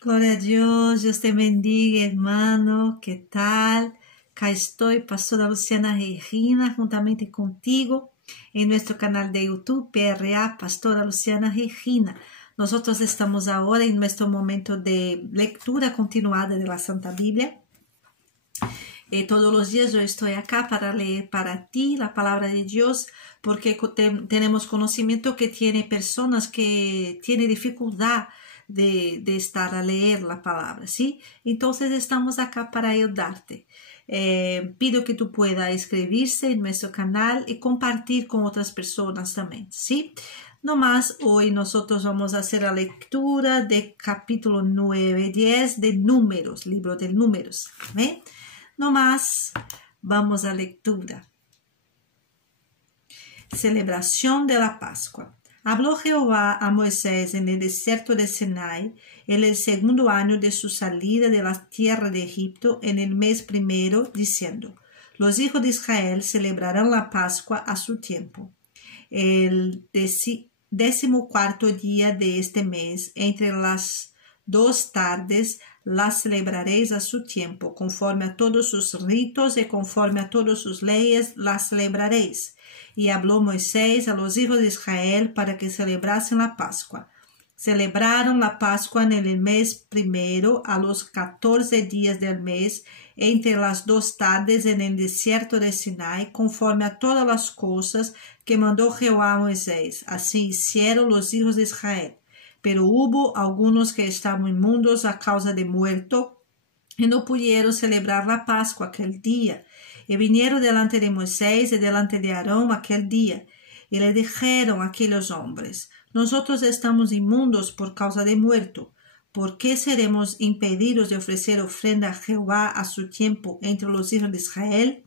Glória a Deus, Deus te bendiga, hermano, ¿qué tal? Acá estoy, pastora Luciana Regina, juntamente contigo, en nuestro canal de YouTube, PRA, Pastora Luciana Regina. Nosotros estamos ahora en nuestro momento de lectura continuada de la Santa Biblia. Todos los días yo estoy acá para leer para ti la palabra de Dios, porque tenemos conocimiento que tiene personas que tienen dificultad de estar a leer la palabra, ¿sí? Entonces estamos acá para ayudarte. Pido que tú puedas inscribirse en nuestro canal y compartir con otras personas también, ¿sí? No más, hoy nosotros vamos a hacer la lectura de capítulo 9, 10 de Números, libro de Números, ¿ven? No más, vamos a lectura. Celebración de la Pascua. Habló Jehová a Moisés en el desierto de Sinai, en el segundo año de su salida de la tierra de Egipto, en el mes primero, diciendo: Los hijos de Israel celebrarán la Pascua a su tiempo. El 14º día de este mes, entre las 2 tardes, la celebraréis a su tiempo, conforme a todos sus ritos y conforme a todas sus leyes la celebraréis. Y habló Moisés a los hijos de Israel para que celebrasen la Pascua. Celebraron la Pascua en el mes primero, a los 14 días del mes, entre las 2 tardes en el desierto de Sinai, conforme a todas las cosas que mandó Jehová a Moisés. Así hicieron los hijos de Israel. Pero hubo algunos que estaban inmundos a causa de muerto y no pudieron celebrar la Pascua aquel día. Y vinieron delante de Moisés y delante de Aarón aquel día, y le dijeron a aquellos hombres: Nosotros estamos inmundos por causa de muerto. ¿Por qué seremos impedidos de ofrecer ofrenda a Jehová a su tiempo entre los hijos de Israel?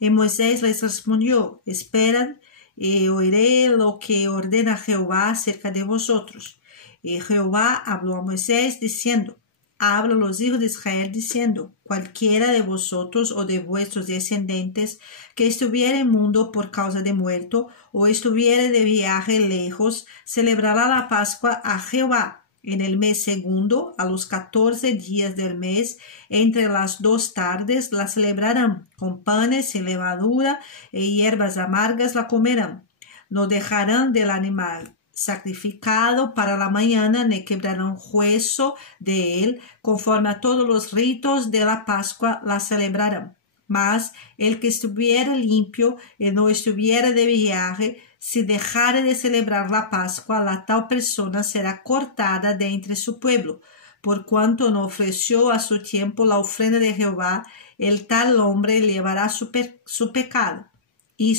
Y Moisés les respondió: Esperad y oiré lo que ordena Jehová acerca de vosotros. Y Jehová habló a Moisés diciendo: Habla a los hijos de Israel diciendo: Cualquiera de vosotros o de vuestros descendientes que estuviere inmundo por causa de muerto o estuviere de viaje lejos, celebrará la Pascua a Jehová en el mes segundo, a los 14 días del mes, entre las 2 tardes la celebrarán, con panes sin levadura y hierbas amargas la comerán. No dejarán del animal sacrificado para la mañana, ni quebrarán hueso de él, conforme a todos los ritos de la Pascua la celebrarán. Mas el que estuviera limpio y no estuviera de viaje, si dejare de celebrar la Pascua, la tal persona será cortada de entre su pueblo, por cuanto no ofreció a su tiempo la ofrenda de Jehová. El tal hombre llevará su pecado. Y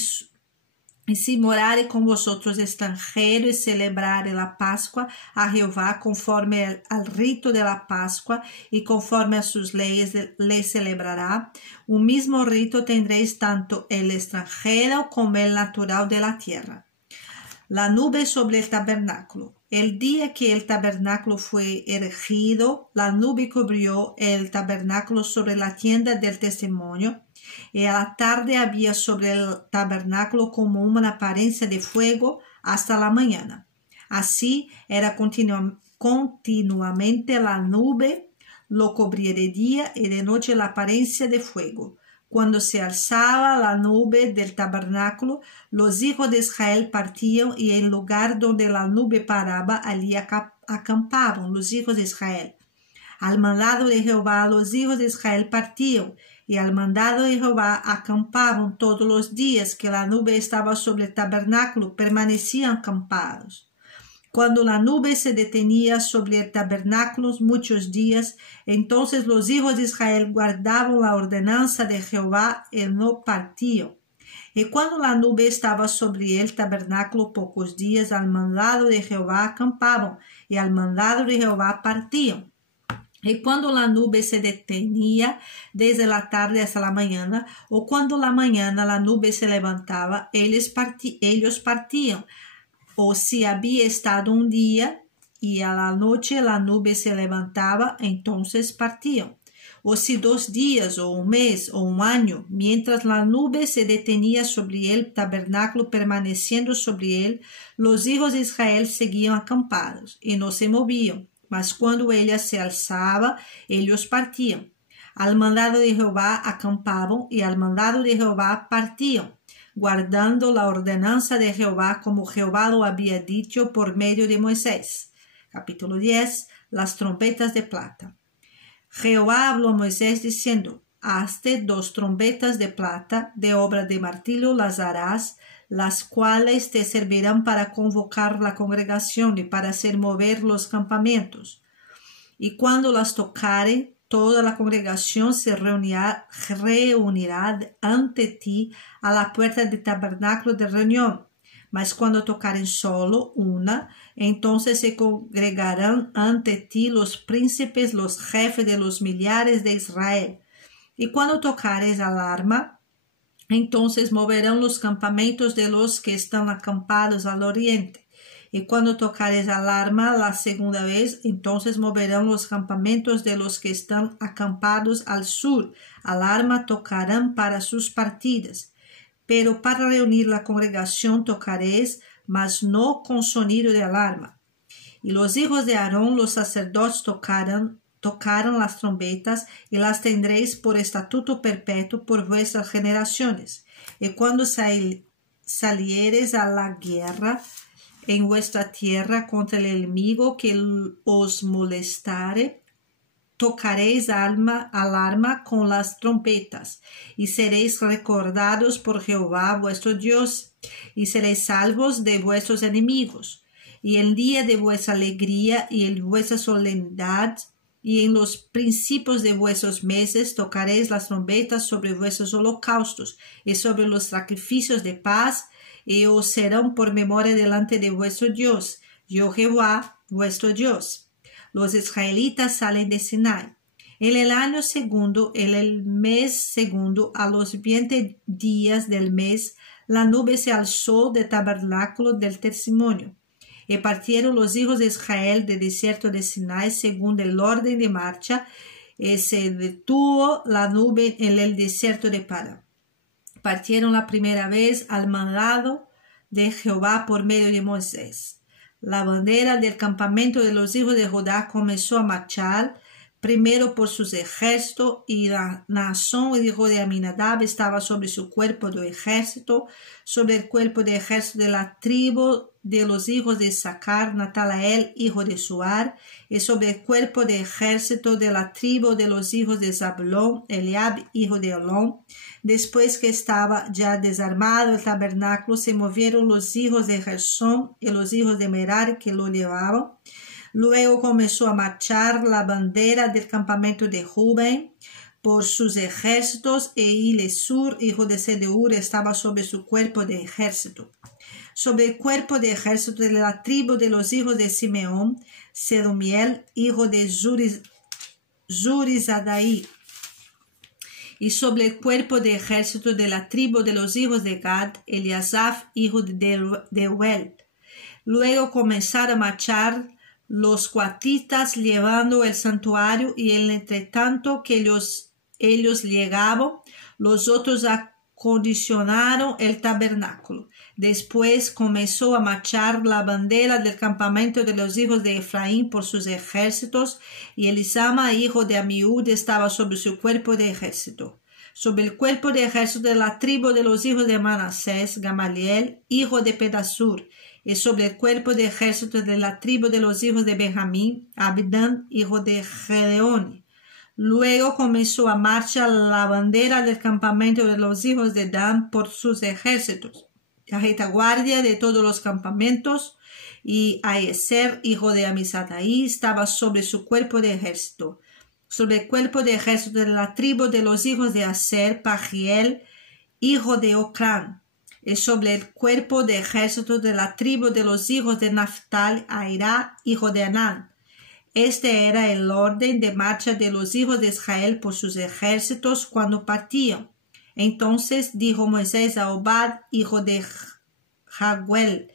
si morare con vosotros extranjero y celebrare la Pascua a Jehová conforme al rito de la Pascua y conforme a sus leyes le celebrará, un mismo rito tendréis tanto el extranjero como el natural de la tierra. La nube sobre el tabernáculo. El día que el tabernáculo fue erigido, la nube cubrió el tabernáculo sobre la tienda del testimonio, y a la tarde había sobre el tabernáculo como una apariencia de fuego hasta la mañana. Así era continuamente la nube, lo cubría de día y de noche la apariencia de fuego. Cuando se alzaba la nube del tabernáculo, los hijos de Israel partían, y en el lugar donde la nube paraba, allí acampaban los hijos de Israel. Al mandado de Jehová, los hijos de Israel partían, y al mandado de Jehová acampaban todos los días que la nube estaba sobre el tabernáculo, permanecían acampados. Cuando la nube se detenía sobre el tabernáculo muchos días, entonces los hijos de Israel guardaban la ordenanza de Jehová y no partían. Y cuando la nube estaba sobre el tabernáculo pocos días, al mandado de Jehová acampaban, y al mandado de Jehová partían. Y cuando la nube se detenía desde la tarde hasta la mañana, o cuando la mañana la nube se levantaba, ellos partían. O si había estado un día y a la noche la nube se levantaba, entonces partían. O si 2 días, o un mes, o un año, mientras la nube se detenía sobre el tabernáculo, permaneciendo sobre él, los hijos de Israel seguían acampados y no se movían, mas quando ella se alzaba, ellos partían. Al mandado de Jehová acampaban y al mandado de Jehová partían, guardando la ordenanza de Jehová como Jehová lo había dicho por medio de Moisés. Capítulo 10. Las trompetas de plata. Jehová habló a Moisés diciendo: Hazte 2 trompetas de plata, de obra de martillo las harás, las cuales te servirán para convocar la congregación y para hacer mover los campamentos. Y cuando las tocare, toda la congregación se reunirá ante ti a la puerta del tabernáculo de reunión. Mas cuando tocaren solo una, entonces se congregarán ante ti los príncipes, los jefes de los millares de Israel. Y cuando tocares alarma, entonces moverán los campamentos de los que están acampados al oriente. Y cuando tocares alarma la segunda vez, entonces moverán los campamentos de los que están acampados al sur. Alarma tocarán para sus partidas. Pero para reunir la congregación tocaréis, mas no con sonido de alarma. Y los hijos de Aarón, los sacerdotes, tocaron las trompetas, y las tendréis por estatuto perpetuo por vuestras generaciones. Y cuando salieres a la guerra en vuestra tierra contra el enemigo que os molestare, tocaréis alarma con las trompetas, y seréis recordados por Jehová vuestro Dios, y seréis salvos de vuestros enemigos. Y el día de vuestra alegría y en vuestra solemnidad, y en los principios de vuestros meses, tocaréis las trompetas sobre vuestros holocaustos y sobre los sacrificios de paz, y os serán por memoria delante de vuestro Dios, yo Jehová vuestro Dios. Los israelitas salen de Sinai. En el año segundo, en el mes segundo, a los 20 días del mes, la nube se alzó del tabernáculo del testimonio. Y partieron los hijos de Israel del desierto de Sinai según el orden de marcha, y se detuvo la nube en el desierto de Parán. Partieron la primera vez al mandado de Jehová por medio de Moisés. La bandera del campamento de los hijos de Judá comenzó a marchar, primero por sus ejércitos, y Naasón, el hijo de Aminadab, estaba sobre su cuerpo de ejército, sobre el cuerpo de ejército de la tribu de los hijos de Sacar, Natanael, hijo de Suar, y sobre el cuerpo de ejército de la tribu de los hijos de Zabulón, Eliab, hijo de Elón. Después que estaba ya desarmado el tabernáculo, se movieron los hijos de Gersón y los hijos de Merari que lo llevaban. Luego comenzó a marchar la bandera del campamento de Rubén por sus ejércitos, e Elisur, hijo de Sedeur, estaba sobre su cuerpo de ejército. Sobre el cuerpo de ejército de la tribu de los hijos de Simeón, Selumiel, hijo de Zurizadaí. Y sobre el cuerpo de ejército de la tribu de los hijos de Gad, Eliasaf, hijo de Deuel. Luego comenzaron a marchar los coatitas llevando el santuario, y en entretanto que ellos llegaban, los otros acondicionaron el tabernáculo. Después comenzó a marchar la bandera del campamento de los hijos de Efraín por sus ejércitos, y Elisama, hijo de Amiud, estaba sobre su cuerpo de ejército. Sobre el cuerpo de ejército de la tribu de los hijos de Manasés, Gamaliel, hijo de Pedasur, y sobre el cuerpo de ejército de la tribu de los hijos de Benjamín, Abidán, hijo de Gedeón. Luego comenzó a marchar la bandera del campamento de los hijos de Dan por sus ejércitos. La retaguardia de todos los campamentos, y Aieser, hijo de Amisadaí, estaba sobre su cuerpo de ejército. Sobre el cuerpo de ejército de la tribu de los hijos de Aser, Pagiel, hijo de Ocrán. Y sobre el cuerpo de ejército de la tribu de los hijos de Naftali, Airá, hijo de Anán. Este era el orden de marcha de los hijos de Israel por sus ejércitos cuando partían. Entonces dijo Moisés a Obad, hijo de Jaguel,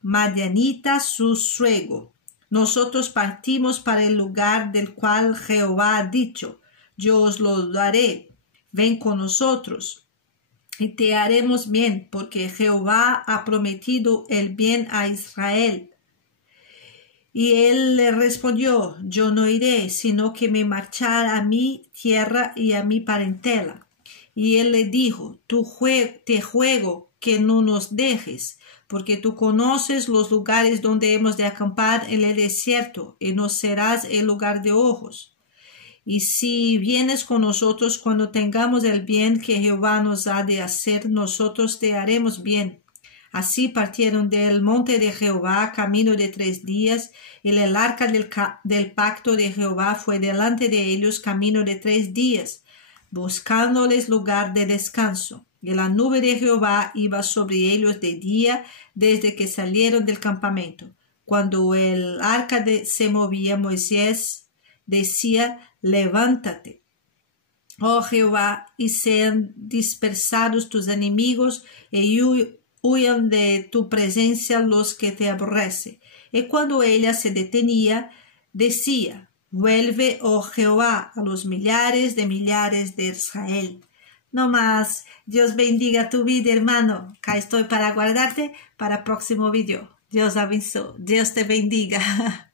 Madianita, su suegro: nosotros partimos para el lugar del cual Jehová ha dicho, yo os lo daré, ven con nosotros, y te haremos bien, porque Jehová ha prometido el bien a Israel. Y él le respondió: yo no iré, sino que me marchar a mi tierra y a mi parentela. Y él le dijo: te juego que no nos dejes, porque tú conoces los lugares donde hemos de acampar en el desierto, y nos serás el lugar de ojos. Y si vienes con nosotros cuando tengamos el bien que Jehová nos ha de hacer, nosotros te haremos bien. Así partieron del monte de Jehová camino de 3 días, y el arca del pacto de Jehová fue delante de ellos camino de 3 días, buscándoles lugar de descanso. Y la nube de Jehová iba sobre ellos de día desde que salieron del campamento. Cuando el arca se movía, Moisés decía: levántate, oh Jehová, y sean dispersados tus enemigos, y huyan de tu presencia los que te aborrecen. Y cuando ella se detenía, decía: vuelve, oh Jehová, a los millares de Israel. No más. Dios bendiga tu vida, hermano. Acá estoy para guardarte para el próximo video. Dios abençoe. Dios te bendiga.